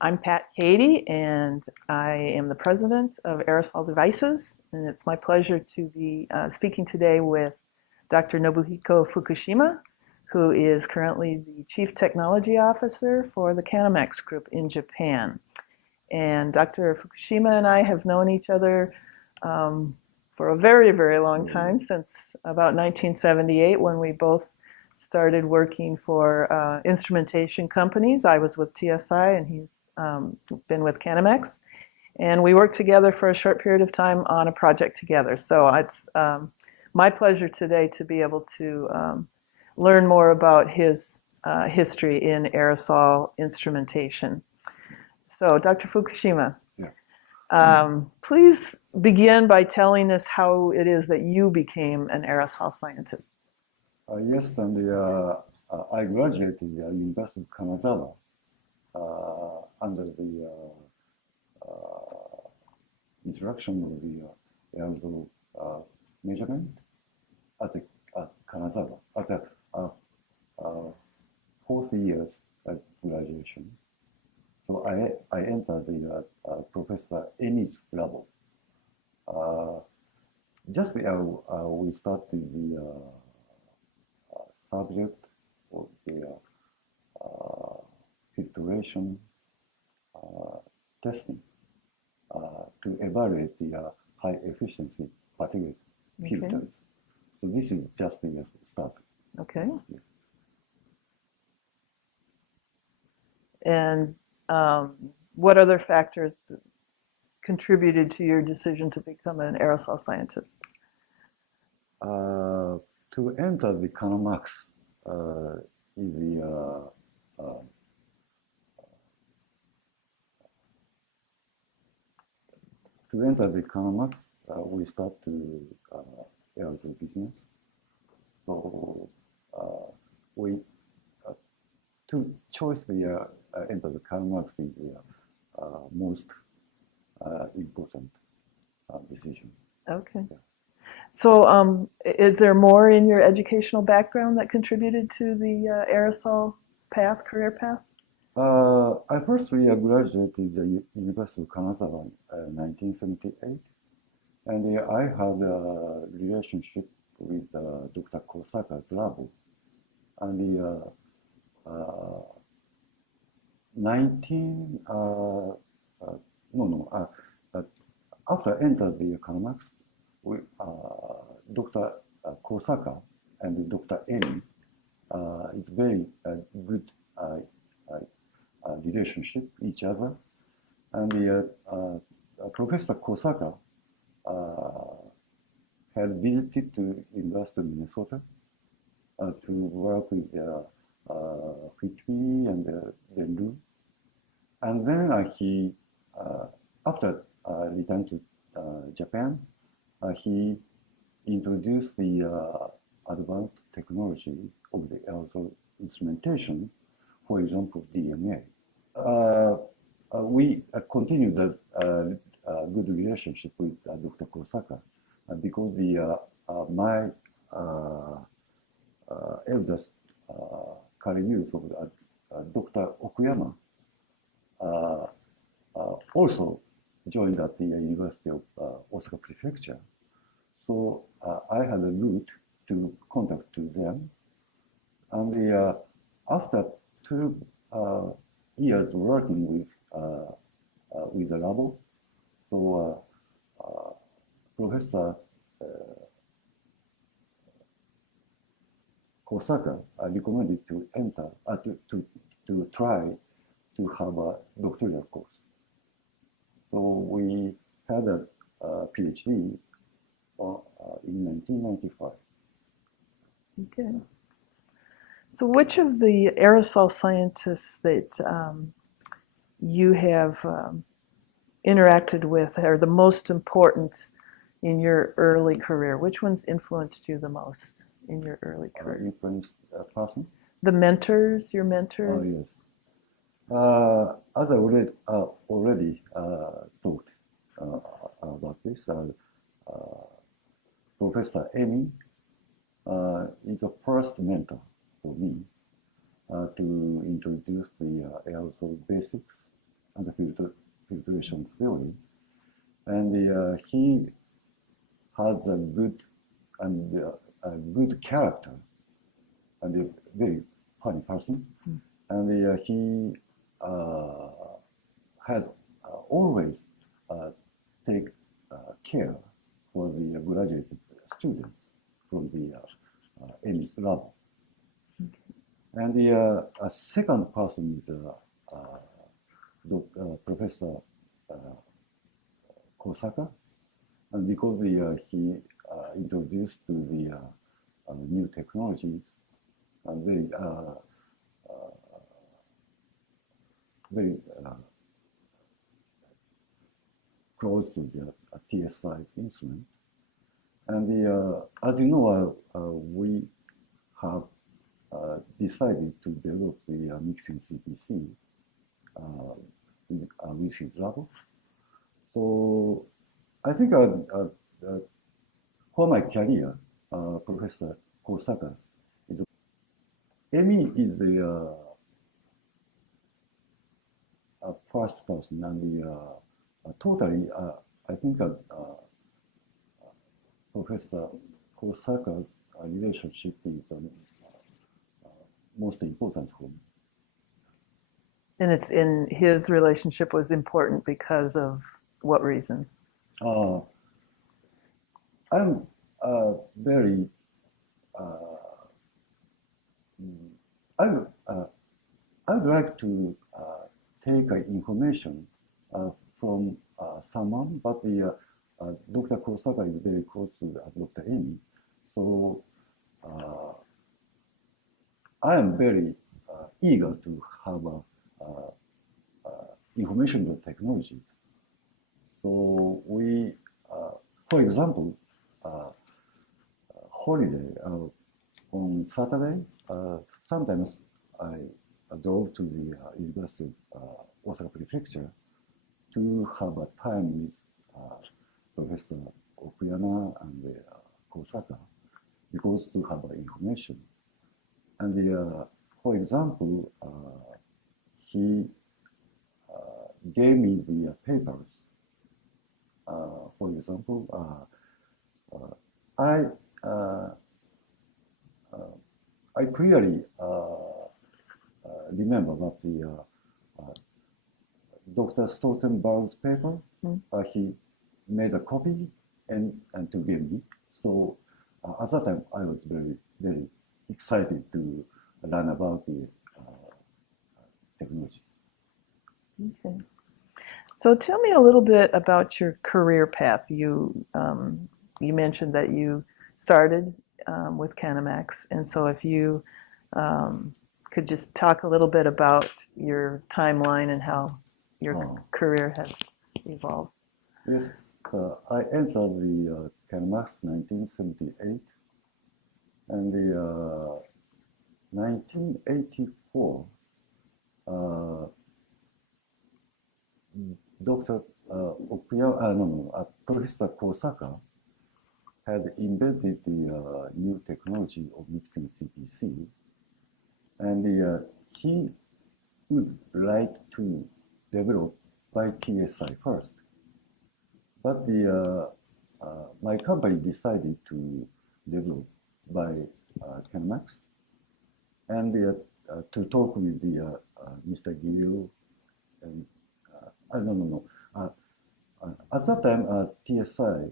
I'm Pat Cady, and I am the president of Aerosol Devices, and it's my pleasure to be speaking today with Dr. Nobuhiko Fukushima, who is currently the Chief Technology Officer for the Canamex Group in Japan. And Dr. Fukushima and I have known each other for a very, very long time, since about 1978, when we both started working for instrumentation companies. I was with TSI, and he's been with Canamex. And we worked together for a short period of time on a project together. So it's my pleasure today to be able to learn more about his history in aerosol instrumentation. So, Dr. Fukushima, please begin by telling us how it is that you became an aerosol scientist. Yes, and I graduated University of Kanazawa under the instruction of the aerosol measurement at Kanazawa at the fourth year's graduation. So I entered the Professor Emi's lab. Just we started the subject of the filtration testing to evaluate the high efficiency particulate filters. So this is just the start. Okay. And what other factors contributed to your decision to become an aerosol scientist? To enter the Canamex is the to enter the Canamex, we start to aerosol business. So we to choose the enter the Canamex is the most important decision. Okay. Yeah. So is there more in your educational background that contributed to the aerosol path, career path? I first graduated the University of Kanazawa in 1978, and I had a relationship with Dr. Kosaka's lab. And the 19 after enter the Canamex, we Dr. Kosaka and Dr. Emi is very good relationship each other, and the Professor Kosaka had visited to University of Minnesota to work with Whitby and Rendu, and then he after return to Japan, he introduced the advanced technology of the aerosol instrumentation, for example, DNA. We continued the good relationship with Dr. Kosaka because the my eldest colleagues of Dr. Okuyama also joined at the University of Osaka Prefecture. So I had a route to contact to them, and after 2 years working with the lab, so Professor Kosaka recommended to enter to try to have a doctoral course. So we had a PhD in 1995. Okay. So which of the aerosol scientists that you have interacted with are the most important in your early career? Which ones influenced you the most in your early career? Influenced person? The mentors, your mentors? Oh, yes. As I already talked about this, Professor Emi is the first mentor for me to introduce the aerosol basics and filtration theory. And he has a good and a good character and a very funny person. Mm. And he has always take care for the graduate students from the EMIS lab. Okay. And the second person is Professor Kosaka, and because he introduced to the new technologies, very very close to the TSI instrument. And as you know, we have decided to develop the mixing CPC with his lab. So I think for my career, Professor Kosaka is Amy is the first person, and the totally I think Professor Kosaka's relationship is most important for me. And it's in his relationship was important because of what reason? I'm very I'd like to take information from someone, but the Dr. Kosaka is very close to Dr. Amy, so I am very eager to have information technologies. So we, for example, holiday on Saturday. Sometimes I drove to the University of Osaka Prefecture to have a time with Professor Okuyama and Kosaka because to have information. And for example, he gave me the papers. For example, I clearly remember that the Dr. Stoltenberg's paper, he made a copy and to give me. So at that time, I was very, very excited to learn about the technologies. Okay. So tell me a little bit about your career path. You mentioned that you started with Canamax, and so if you could just talk a little bit about your timeline and how your career has evolved. Yes, I entered the Canamax 1978, and the 1984. Dr. Okuyama, Professor Kosaka had invented the new technology of mixing CPC, and he would like to develop by TSI first. But my company decided to develop by Canamax, and to talk with the Mr. Gilio and no. At that time, TSI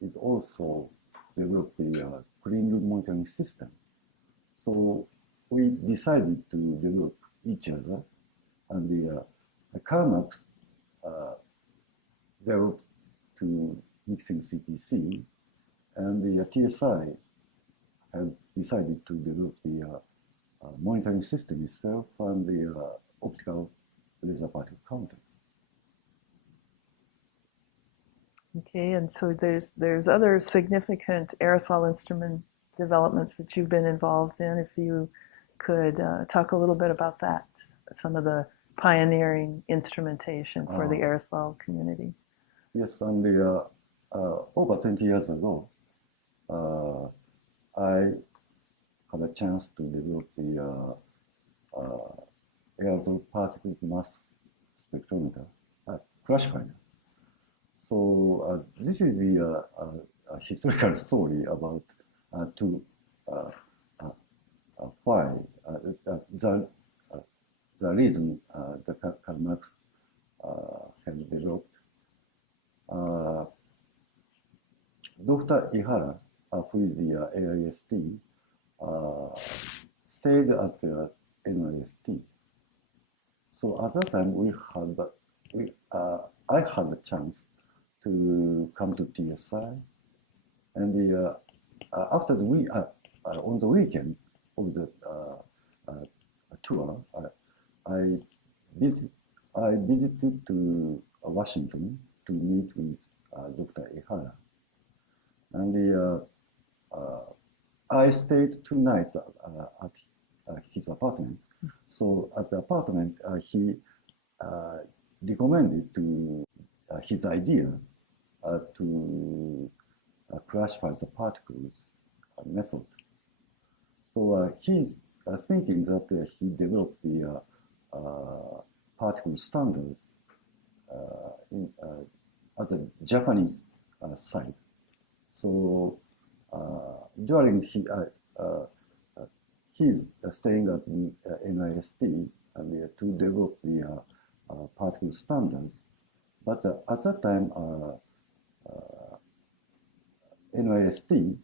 is also developed the clean room monitoring system. So we decided to develop each other, and the Carmax developed to mixing CPC, and the TSI have decided to develop the monitoring system itself and the optical laser particle counter. Okay, and so there's other significant aerosol instrument developments that you've been involved in. If you could talk a little bit about that, some of the pioneering instrumentation for the aerosol community. Yes, and the over 20 years ago, I had a chance to develop the aerosol particle mass spectrometer, classifiers. So this is the historical story about to why the reason that Karl Marx has developed. Dr. Ihara, who is the AIST, stayed at the NIST. So at that time, I had a chance to come to TSI, and after the week, on the weekend of the tour, I visited to Washington to meet with Dr. Ihara, and I stayed 2 nights at his apartment. So at the apartment, he recommended to his idea to classify the particles method. So he's thinking that he developed the particle standards at the Japanese side. So during he's staying at the NIST and to develop the particle standards. But at that time, NIST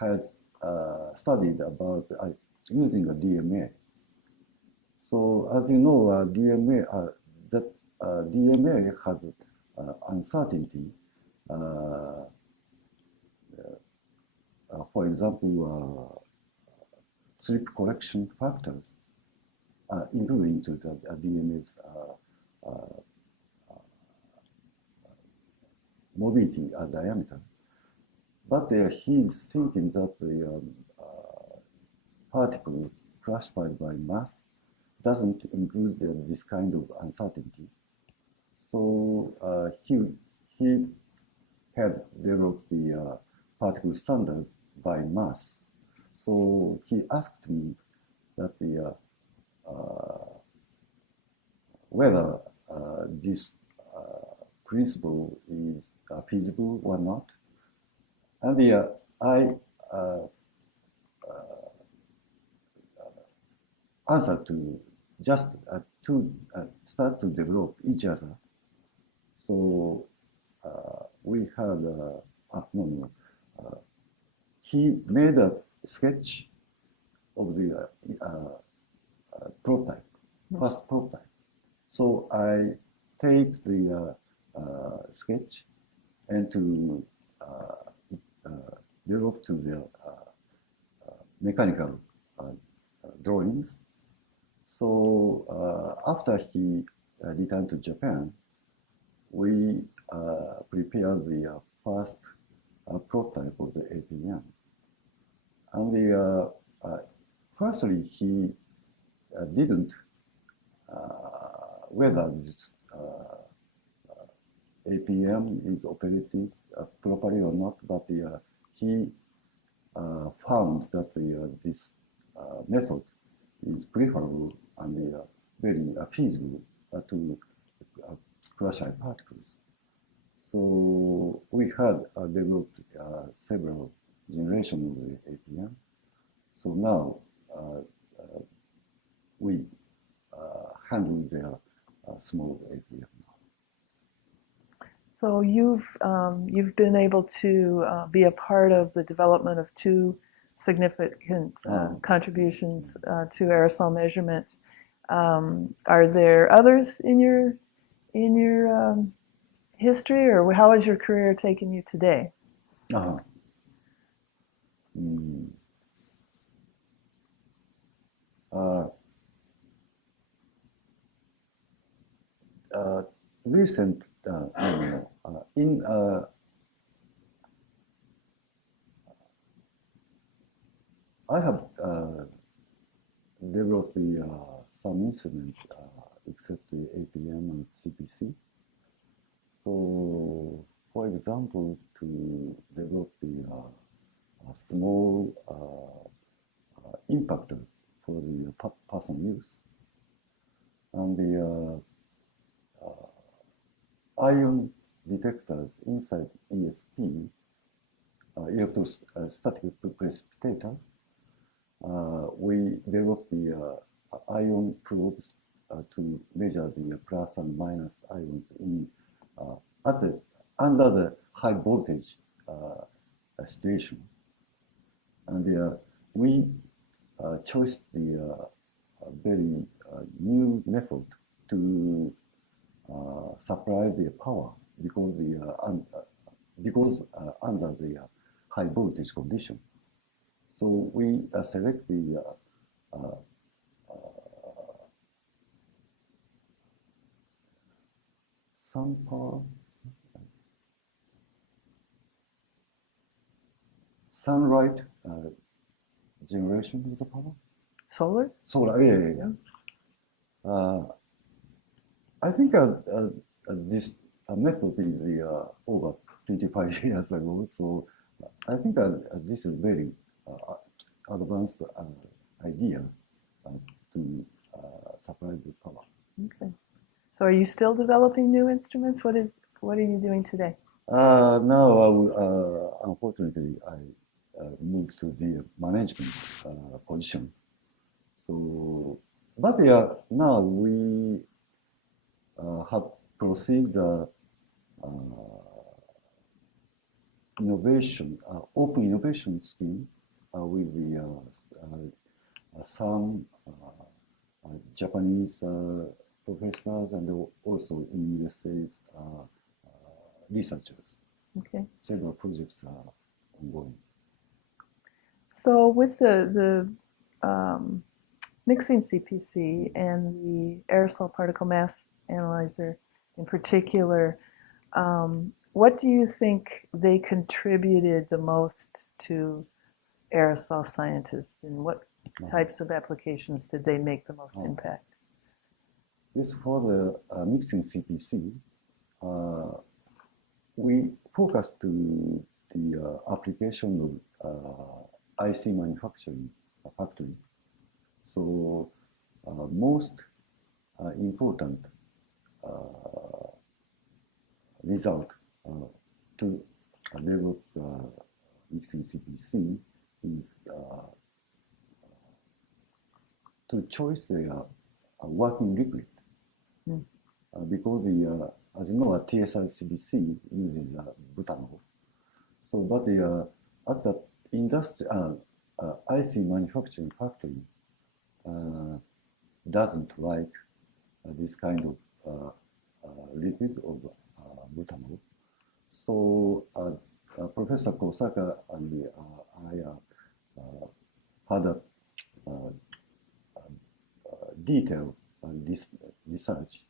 has studied about using a DMA. So as you know, DMA has uncertainty. For example, slip correction factors included into the DMA's mobility diameter. But he's thinking that the particles classified by mass doesn't include this kind of uncertainty. So he had developed the particle standards by mass. So he asked me that whether this principle is feasible or not. And I answered to just to start to develop each other. So we had he made a sketch of the prototype, first prototype. So I take the sketch and to develop to the mechanical drawings. So after he returned to Japan, we prepared the first prototype of the APM. And firstly, he didn't whether this APM is operated properly or not, but he found that this method is preferable and very feasible to classify particles. So we had developed several generations of the APM. So now we handle the small APM. So you've been able to be a part of the development of two significant contributions to aerosol measurement. Are there others in your history, or how has your career taken you today? Recent in I have developed some instruments except the APM and CPC. So, for example, to develop the small impactors for the personal use, and ion detectors inside ESP, electrostatic precipitator. We developed the ion probes to measure the plus and minus ions in under the high voltage situation. And we chose the very new method to supply the power because under the high voltage condition. So we select the sun power, sunlight generation of the power. Solar? Solar, yeah. I think this method is over 25 years ago, so I think this is very advanced idea to supply the power. Okay. So are you still developing new instruments? What are you doing today? Now, unfortunately, I moved to the management position. So, but now we have proceeded innovation, open innovation scheme with the some Japanese professors and also in the States researchers. Okay. Several projects are ongoing. So with the mixing CPC and the aerosol particle mass analyzer in particular, what do you think they contributed the most to aerosol scientists, and what types of applications did they make the most impact? Yes, for the mixing CPC, we focused to the application of IC manufacturing factory. So most important result to develop mixing CPC is to choose the working liquid. Because as you know, TSI-CPC uses butanol. So, but at the industry, IC manufacturing factory doesn't like this kind of liquid of butanol. So, Professor Kosaka and I had a detailed research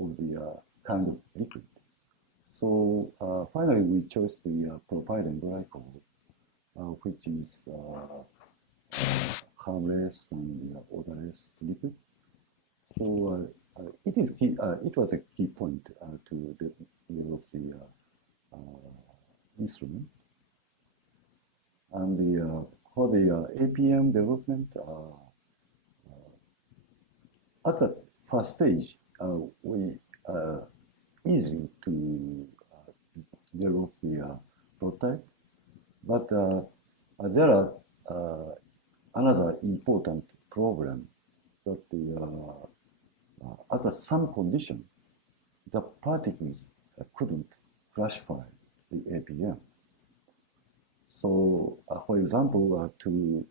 of the kind of liquid. So finally, we chose the propylene glycol, which is harmless and odorless liquid. So it is key. It was a key point to develop the instrument. And for the APM development, at the first stage, we easy to develop the prototype, but there are another important problem that at some condition, the particles couldn't classify the APM. So, for example, to